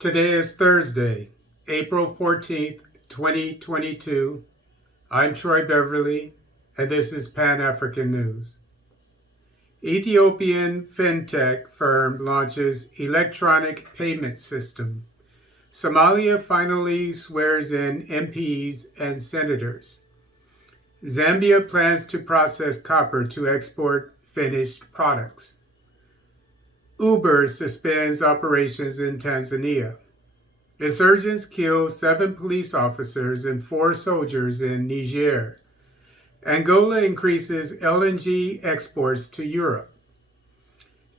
Today is Thursday, April 14th, 2022. I'm Troy Beverly, and this is Pan-African News. Ethiopian Fintech firm launches electronic payment system. Somalia finally swears in MPs and senators. Zambia plans to process copper to export finished products. Uber suspends operations in Tanzania. Insurgents kill 7 police officers and 4 soldiers in Niger. Angola increases LNG exports to Europe.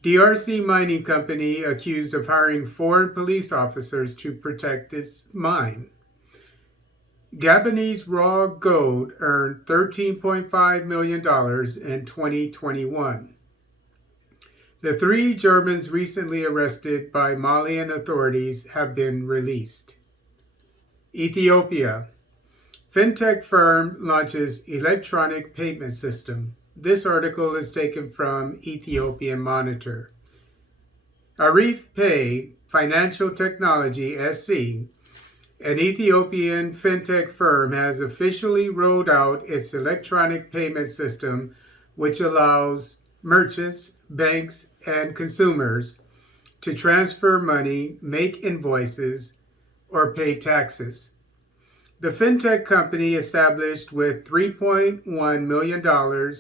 DRC mining company accused of hiring foreign police officers to protect its mine. Gabonese raw gold earned $13.5 million in 2021. The 3 Germans recently arrested by Malian authorities have been released. Ethiopia. Fintech firm launches electronic payment system. This article is taken from Ethiopian Monitor. Arif Pay Financial Technology SC, an Ethiopian fintech firm, has officially rolled out its electronic payment system, which allows merchants, banks, and consumers to transfer money, make invoices, or pay taxes. The fintech company, established with $3.1 million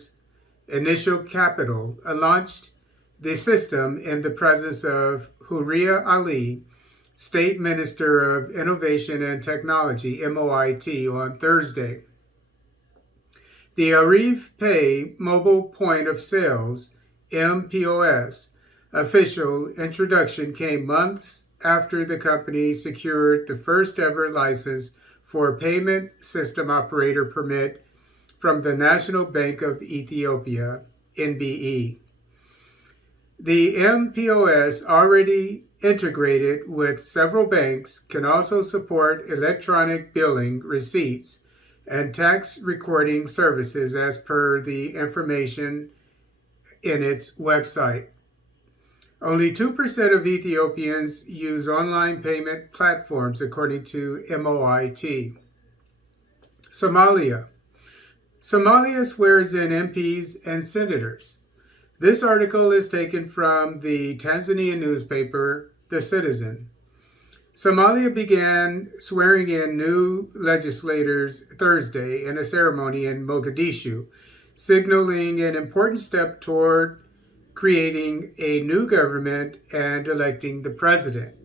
initial capital, launched the system in the presence of Huria Ali, State Minister of Innovation and Technology, MOIT, on Thursday. The Arif Pay Mobile Point of Sales, MPOS, official introduction came months after the company secured the first ever license for payment system operator permit from the National Bank of Ethiopia, NBE. The MPOS, already integrated with several banks, can also support electronic billing, receipts, and tax recording services as per the information in its website. Only 2% of Ethiopians use online payment platforms, according to MOIT. Somalia. Somalia swears in MPs and senators. This article is taken from the Tanzania newspaper, The Citizen. Somalia began swearing in new legislators Thursday in a ceremony in Mogadishu, signaling an important step toward creating a new government and electing the president.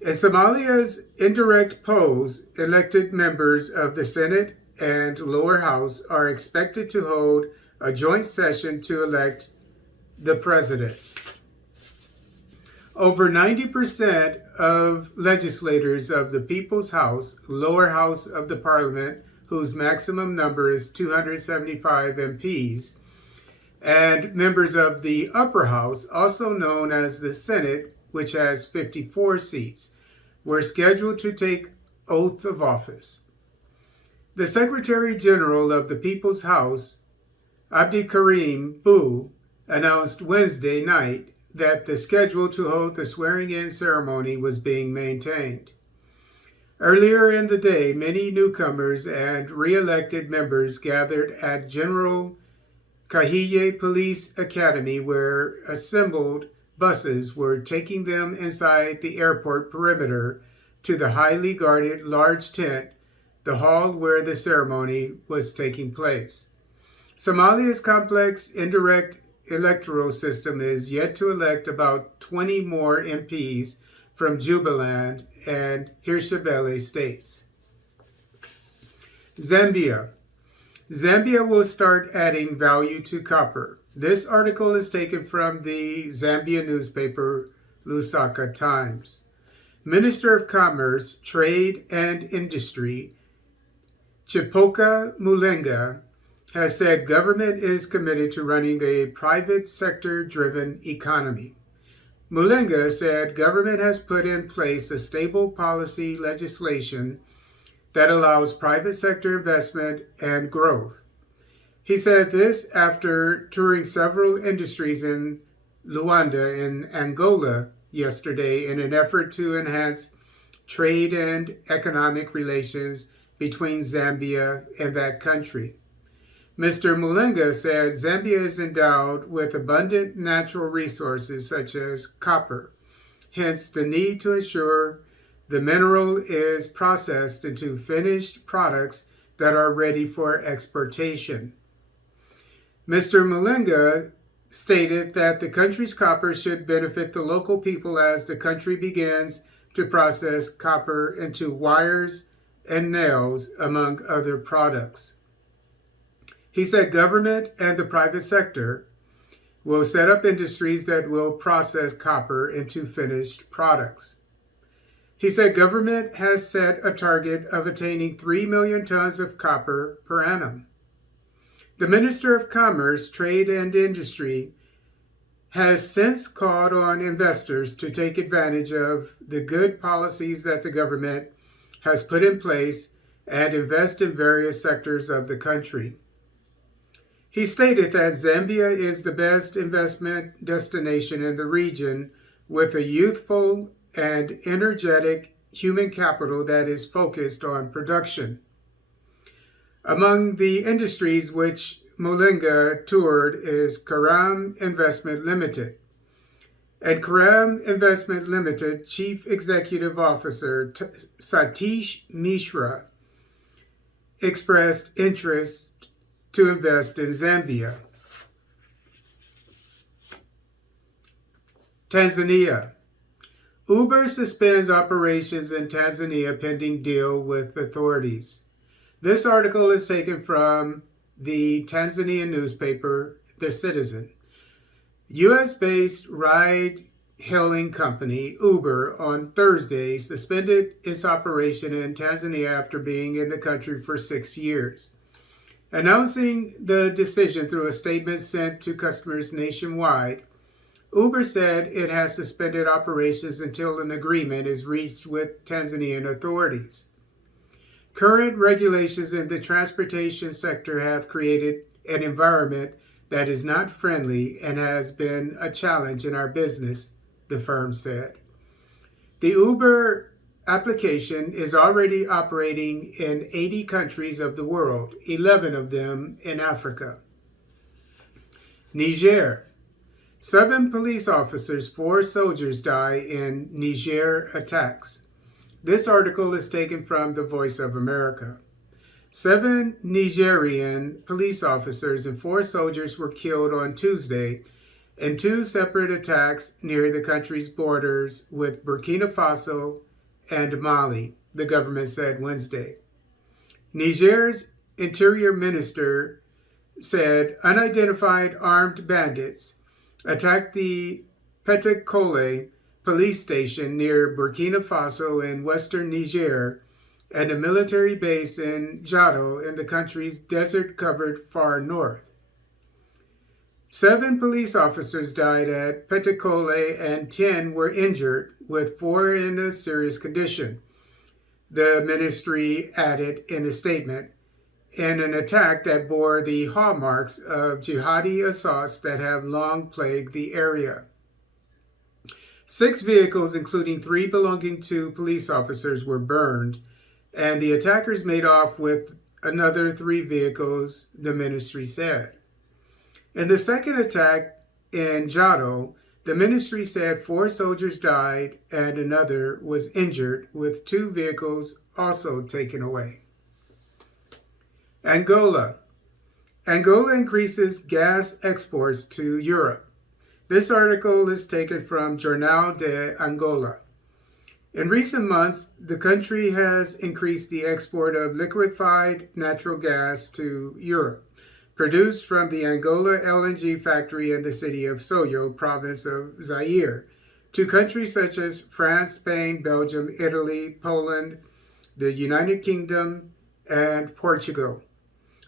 In Somalia's indirect polls, elected members of the Senate and lower house are expected to hold a joint session to elect the president. Over 90% of legislators of the People's House, lower house of the parliament, whose maximum number is 275 MPs, and members of the upper house, also known as the Senate, which has 54 seats, were scheduled to take oath of office. The Secretary General of the People's House, Abdikarim Bu, announced Wednesday night that the schedule to hold the swearing-in ceremony was being maintained. Earlier in the day, many newcomers and re-elected members gathered at General Kahiye Police Academy, where assembled buses were taking them inside the airport perimeter to the highly guarded large tent, the hall where the ceremony was taking place. Somalia's complex indirect electoral system is yet to elect about 20 more MPs from Jubaland and Hirshabelle states. Zambia. Zambia will start adding value to copper. This article is taken from the Zambia newspaper, Lusaka Times. Minister of Commerce, Trade and Industry, Chipoka Mulenga, has said government is committed to running a private sector-driven economy. Mulenga said government has put in place a stable policy legislation that allows private sector investment and growth. He said this after touring several industries in Luanda in Angola yesterday in an effort to enhance trade and economic relations between Zambia and that country. Mr. Mulenga said Zambia is endowed with abundant natural resources such as copper, hence the need to ensure the mineral is processed into finished products that are ready for exportation. Mr. Mulenga stated that the country's copper should benefit the local people as the country begins to process copper into wires and nails, among other products. He said government and the private sector will set up industries that will process copper into finished products. He said government has set a target of attaining 3 million tons of copper per annum. The Minister of Commerce, Trade and Industry has since called on investors to take advantage of the good policies that the government has put in place and invest in various sectors of the country. He stated that Zambia is the best investment destination in the region with a youthful and energetic human capital that is focused on production. Among the industries which Mulenga toured is Karam Investment Limited. And Karam Investment Limited Chief Executive Officer Satish Mishra expressed interest to invest in Zambia. Tanzania. Uber suspends operations in Tanzania pending deal with authorities. This article is taken from the Tanzanian newspaper, The Citizen. U.S.-based ride-hailing company Uber on Thursday suspended its operation in Tanzania after being in the country for 6 years. Announcing the decision through a statement sent to customers nationwide, Uber said it has suspended operations until an agreement is reached with Tanzanian authorities. Current regulations in the transportation sector have created an environment that is not friendly and has been a challenge in our business, the firm said. The Uber application is already operating in 80 countries of the world, 11 of them in Africa. Niger. 7 police officers, 4 soldiers die in Niger attacks. This article is taken from The Voice of America. 7 Nigerian police officers and 4 soldiers were killed on Tuesday in 2 separate attacks near the country's borders with Burkina Faso and Mali, the government said Wednesday. Niger's interior minister said unidentified armed bandits attacked the Petekole police station near Burkina Faso in western Niger and a military base in Jado in the country's desert-covered far north. 7 police officers died at Petekole and 10 were injured, with 4 in a serious condition, the ministry added in a statement, in an attack that bore the hallmarks of jihadi assaults that have long plagued the area. 6 vehicles, including 3 belonging to police officers, were burned, and the attackers made off with another 3 vehicles, the ministry said. In the second attack in Jado, the ministry said 4 soldiers died and another was injured, with 2 vehicles also taken away. Angola. Angola increases gas exports to Europe. This article is taken from Jornal de Angola. In recent months, the country has increased the export of liquefied natural gas to Europe, produced from the Angola LNG factory in the city of Soyo, province of Zaire, to countries such as France, Spain, Belgium, Italy, Poland, the United Kingdom, and Portugal.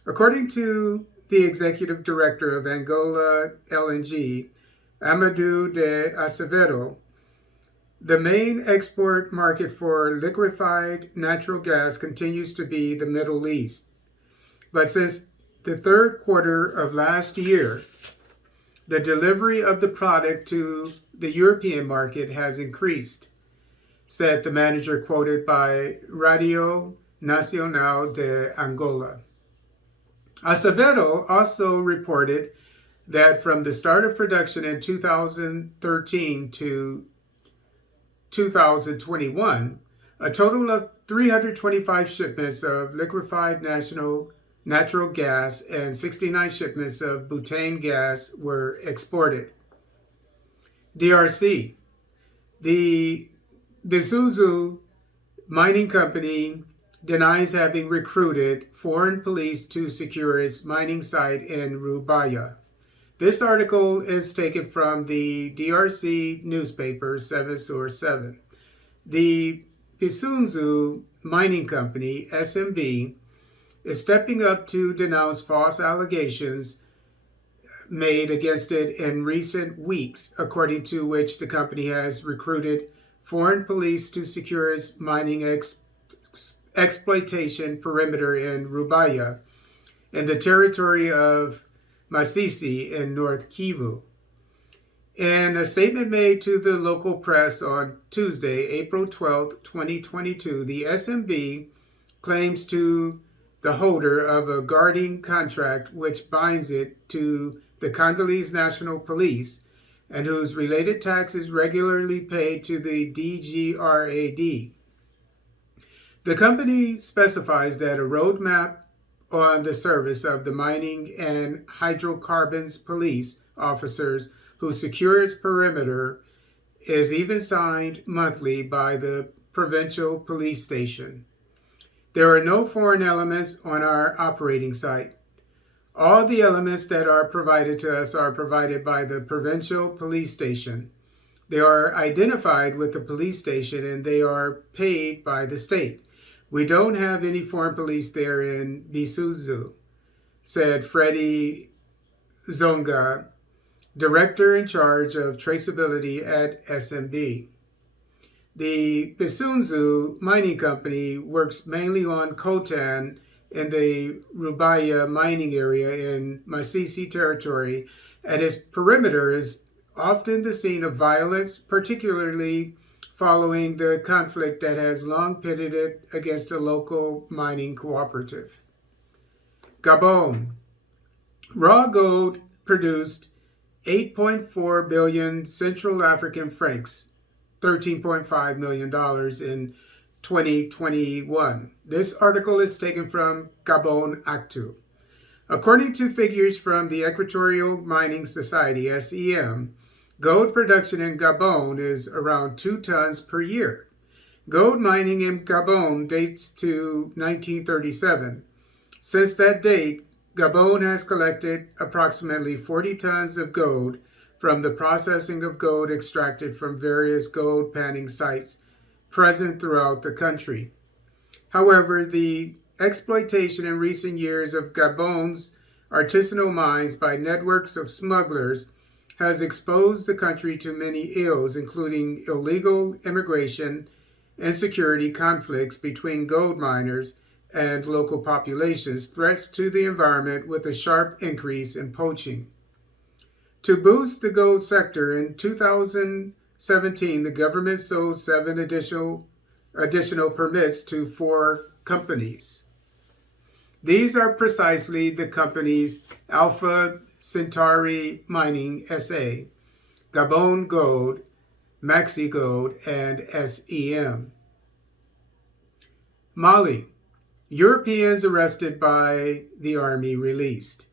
According to the executive director of Angola LNG, Amadou de Acevedo, the main export market for liquefied natural gas continues to be the Middle East. But since the third quarter of last year, The delivery of the product to the European market has increased, said the manager quoted by Radio Nacional de Angola. Acevedo also reported that from the start of production in 2013 to 2021, a total of 325 shipments of liquefied natural gas and 69 shipments of butane gas were exported. DRC. The Bisuzu mining company denies having recruited foreign police to secure its mining site in Rubaya. This article is taken from the DRC newspaper 7 Source 7. The Bisuzu mining company, SMB, is stepping up to denounce false allegations made against it in recent weeks, according to which the company has recruited foreign police to secure its mining exploitation perimeter in Rubaya, in the territory of Masisi in North Kivu. In a statement made to the local press on Tuesday, April 12, 2022, the SMB claims to the holder of a guarding contract which binds it to the Congolese National Police and whose related taxes regularly paid to the DGRAD. The company specifies that a roadmap on the service of the mining and hydrocarbons police officers who secure its perimeter is even signed monthly by the provincial police station. There are no foreign elements on our operating site. All the elements that are provided to us are provided by the provincial police station. They are identified with the police station and they are paid by the state. We don't have any foreign police there in Bisuzu, said Freddie Zonga, director in charge of traceability at SMB. The Bisuzu mining company works mainly on coltan in the Rubaya mining area in Masisi territory, and its perimeter is often the scene of violence, particularly following the conflict that has long pitted it against a local mining cooperative. Gabon. Raw gold produced 8.4 billion Central African francs, $13.5 million in 2021. This article is taken from Gabon Actu. According to figures from the Equatorial Mining Society, SEM, gold production in Gabon is around 2 tons per year. Gold mining in Gabon dates to 1937. Since that date, Gabon has collected approximately 40 tons of gold from the processing of gold extracted from various gold panning sites present throughout the country. However, the exploitation in recent years of Gabon's artisanal mines by networks of smugglers has exposed the country to many ills, including illegal immigration, insecurity, conflicts between gold miners and local populations, threats to the environment with a sharp increase in poaching. To boost the gold sector, in 2017, the government sold 7 additional permits to 4 companies. These are precisely the companies Alpha Centauri Mining SA, Gabon Gold, Maxi Gold, and SEM. Mali. Europeans arrested by the army released.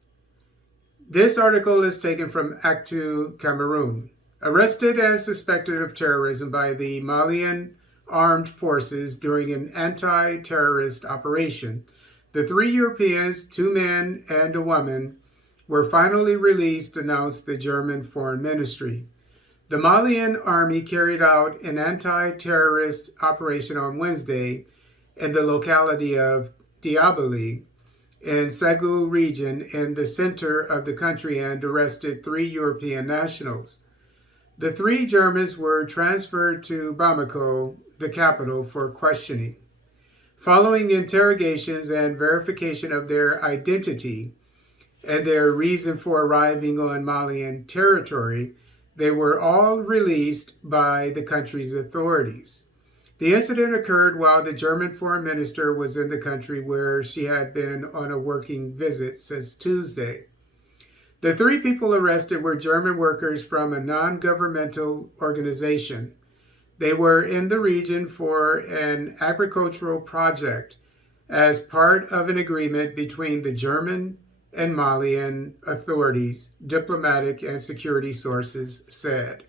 This article is taken from Actu Cameroon. Arrested and suspected of terrorism by the Malian armed forces during an anti-terrorist operation, the 3 Europeans, 2 men and a woman, were finally released, announced the German Foreign Ministry. The Malian army carried out an anti-terrorist operation on Wednesday in the locality of Diaboli in Ségou region in the center of the country and arrested 3 European nationals. The 3 Germans were transferred to Bamako, the capital, for questioning. Following interrogations and verification of their identity, and their reason for arriving on Malian territory, they were all released by the country's authorities. The incident occurred while the German foreign minister was in the country, where she had been on a working visit since Tuesday. The 3 people arrested were German workers from a non-governmental organization. They were in the region for an agricultural project as part of an agreement between the German and Malian authorities, diplomatic and security sources said.